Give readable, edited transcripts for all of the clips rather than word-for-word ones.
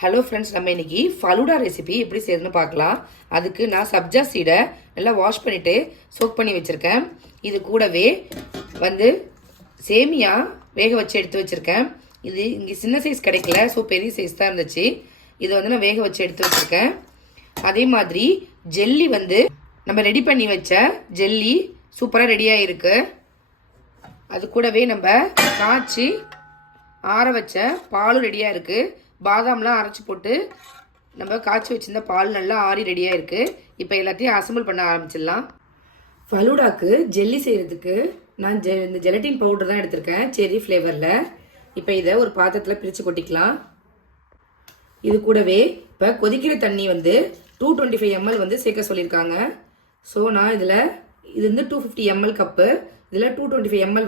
Hello friends, நம்ம இன்னைக்கு falooda recipe எப்படி செய்யணும்னு பார்க்கலாம். அதுக்கு நான் சப்ஜா சீடை நல்லா வாஷ் பண்ணிவிட்டு சோக் பண்ணி வச்சுருக்கேன். இது கூடவே சேமியா வேக வச்சு எடுத்து வச்சுருக்கேன். இது இங்கே சின்ன சைஸ் கிடைக்கல, ஸோ பெரிய சைஸ் தான் இருந்துச்சு. இதை நான் வேக வச்சு எடுத்து வச்சுருக்கேன். அதே மாதிரி ஜெல்லி நம்ம ரெடி பண்ணி வச்ச ஜெல்லி சூப்பராக ரெடியாக இருக்குது. அது கூடவே நம்ம காய்ச்சி ஆற வச்ச பாலும் ரெடியாக இருக்குது. பாதாம்லாம் அரைச்சி போட்டு நம்ம காய்ச்சி வச்சுருந்த பால் நல்லா ஆறி ரெடியாக இருக்குது. இப்போ எல்லாத்தையும் அசம்பிள் பண்ண ஆரம்பிச்சிடலாம். ஃபலூடாக்கு ஜெல்லி செய்கிறதுக்கு நான் இந்த ஜெலட்டின் பவுடர் தான் எடுத்திருக்கேன், செர்ரி ஃப்ளேவரில். இப்போ இதை ஒரு பாத்திரத்தில் பிரித்து கொட்டிக்கலாம். இது கூடவே இப்போ கொதிக்கிற தண்ணி 225 ml சேர்க்க சொல்லியிருக்காங்க. ஸோ நான் இது 250 ml கப்பு, இதில் 225 ml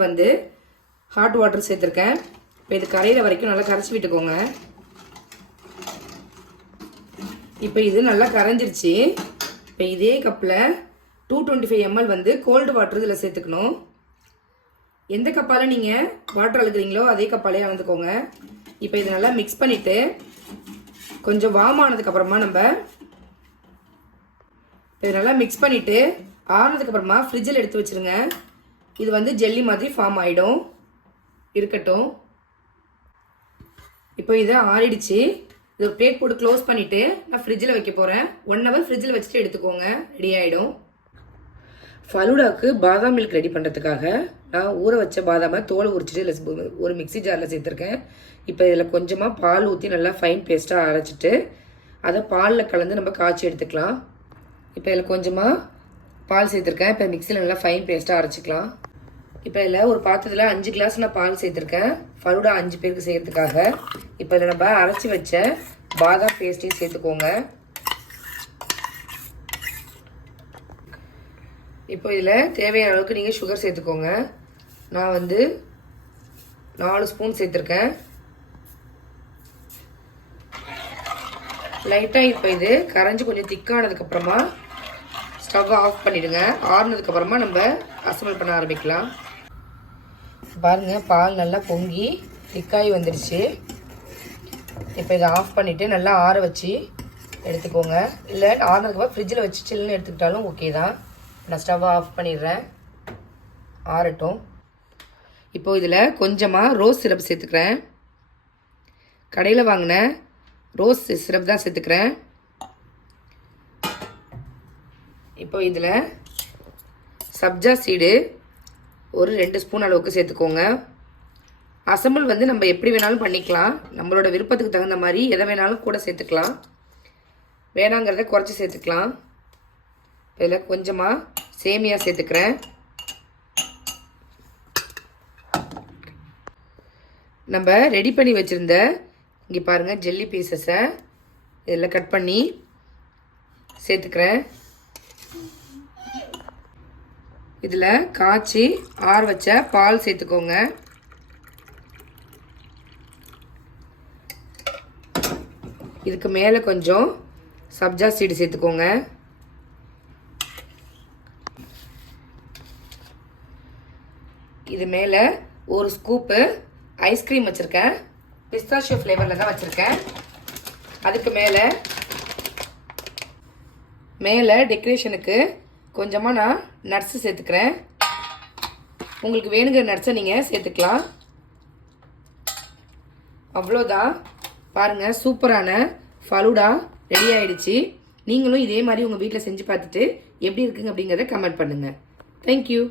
ஹாட் வாட்டர் சேர்த்துருக்கேன். இப்போ இது கரையிற வரைக்கும் நல்லா கரைச்சி விட்டுக்கோங்க. இப்போ இது நல்லா கரைஞ்சிருச்சு. இப்போ இதே கப்பில் 225 ml கோல்டு வாட்டர் இதில் சேர்த்துக்கணும். எந்த கப்பால் நீங்கள் வாட்டர் அழுக்குறீங்களோ அதே கப்பாலே அளந்துக்கோங்க. இப்போ இதை நல்லா மிக்ஸ் பண்ணிவிட்டு கொஞ்சம் வார்ம் ஆனதுக்கப்புறமா நம்ம இதை நல்லா மிக்ஸ் பண்ணிவிட்டு ஆறுனதுக்கப்புறமா ஃப்ரிட்ஜில் எடுத்து வச்சுருங்க. இது ஜெல்லி மாதிரி ஃபார்ம் ஆகிடும். இருக்கட்டும். இப்போ இதை ஆறிடுச்சு. இதை பிளேட் போட்டு க்ளோஸ் பண்ணிவிட்டு நான் ஃப்ரிட்ஜில் வைக்க போகிறேன். 1 hour ஃப்ரிட்ஜில் வச்சுட்டு எடுத்துக்கோங்க, ரெடி ஆகிடும். ஃபலூடாவுக்கு பாதாம் மில்க் ரெடி பண்ணுறதுக்காக நான் ஊற வச்ச பாதாமை தோலை உரிச்சிட்டு இல்லை ஒரு மிக்ஸி ஜாரில் சேர்த்துருக்கேன். இப்போ இதில் கொஞ்சமாக பால் ஊற்றி நல்லா ஃபைன் பேஸ்ட்டாக அரைச்சிட்டு அதை பாலில் கலந்து நம்ம காய்ச்சி எடுத்துக்கலாம். இப்போ இதில் கொஞ்சமாக பால் சேர்த்துருக்கேன். இப்போ மிக்ஸியில் நல்லா ஃபைன் பேஸ்ட்டாக அரைச்சிக்கலாம். இப்போ இதில் ஒரு பாத்திரத்தில் 5 கிளாஸ் நான் பால் சேர்த்துருக்கேன், ஃபலூடா 5 பேருக்கு செய்கிறதுக்காக. இப்போ இதில் நம்ம அரைச்சி வச்ச பாதாம் பேஸ்ட்டையும் சேர்த்துக்கோங்க. இப்போ இதில் தேவையான அளவுக்கு நீங்கள் சுகர் சேர்த்துக்கோங்க. நான் 4 ஸ்பூன் சேர்த்துருக்கேன். லைட்டாக இப்போ இது கரைஞ்சி கொஞ்சம் திக்கானதுக்கப்புறமா ஸ்டவ் ஆஃப் பண்ணிவிடுங்க. ஆறுனதுக்கப்புறமா நம்ம அசம்பிள் பண்ண ஆரம்பிக்கலாம். பாருங்கள், பால் நல்லா பொங்கி திக்காய் வந்துடுச்சு. இப்போ இதை ஆஃப் பண்ணிவிட்டு நல்லா ஆற வச்சு எடுத்துக்கோங்க. இல்லை ஆறுனதுக்கப்புறம் ஃப்ரிட்ஜில் வச்சு சில்லுன்னு எடுத்துக்கிட்டாலும் ஓகே தான். நான் ஸ்டவ்வை ஆஃப் பண்ணிடுறேன், ஆறட்டும். இப்போது இதில் கொஞ்சமாக ரோஸ் சிரப் சேர்த்துக்கிறேன். கடையில் வாங்கின ரோஸ் சிரப் தான் சேர்த்துக்கிறேன். இப்போ இதில் சப்ஜா சீடு ஒரு 2 ஸ்பூன் அளவுக்கு சேர்த்துக்கோங்க. அசம்பிள் நம்ம எப்படி வேணாலும் பண்ணிக்கலாம். நம்மளோட விருப்பத்துக்கு தகுந்த மாதிரி எதை வேணாலும் கூட சேர்த்துக்கலாம், வேணாங்கிறத குறைச்சி சேர்த்துக்கலாம். இதில் கொஞ்சமாக சேமியா சேர்த்துக்கிறேன். நம்ம ரெடி பண்ணி வச்சுருந்த இங்கே பாருங்கள் ஜெல்லி பீசஸை இதில் கட் பண்ணி சேர்த்துக்கிறேன். இதில் காய்ச்சி ஆற வச்ச பால் சேர்த்துக்கோங்க. இதுக்கு மேலே கொஞ்சம் சப்ஜா சீடு சேர்த்துக்கோங்க. இது மேலே ஒரு ஸ்கூப்பு ஐஸ்கிரீம் வச்சுருக்கேன், பிஸ்தாஷியோ ஃப்ளேவரில் தான் வச்சுருக்கேன். அதுக்கு மேலே டெக்கரேஷனுக்கு கொஞ்சமாக நான் நட்ஸு சேர்த்துக்கிறேன். உங்களுக்கு வேணுங்கிற நட்ஸை நீங்கள் சேர்த்துக்கலாம். அவ்வளோதான். பாருங்கள், சூப்பரான ஃபலூடா ரெடி ஆகிடுச்சு. நீங்களும் இதே மாதிரி உங்கள் வீட்டில் செஞ்சு பார்த்துட்டு எப்படி இருக்குங்க அப்படிங்கிறத கமெண்ட் பண்ணுங்கள். தேங்க்யூ.